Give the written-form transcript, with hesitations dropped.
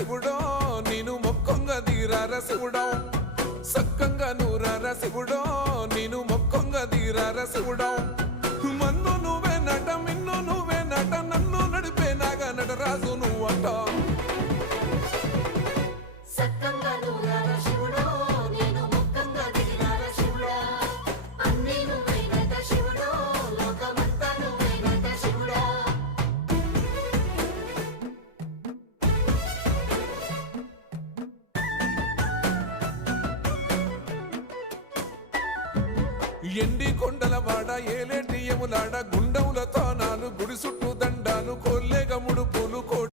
శివుడో నేను మొక్కంగా తీరార శివుడో సక్కంగా నూరార శివుడో నేను మొక్కంగా తీరార శివుడో మన్ను నువ్వే నట మిన్ను నువ్వే నట నన్ను నడిపే నాగా నటరాజు నువ్వంట ఎండి కొండల వాడ ఏలేటి యములాడ గుండములతో నాలు గుడి చుట్టూ దండాలు కొల్లేగముడు పూలు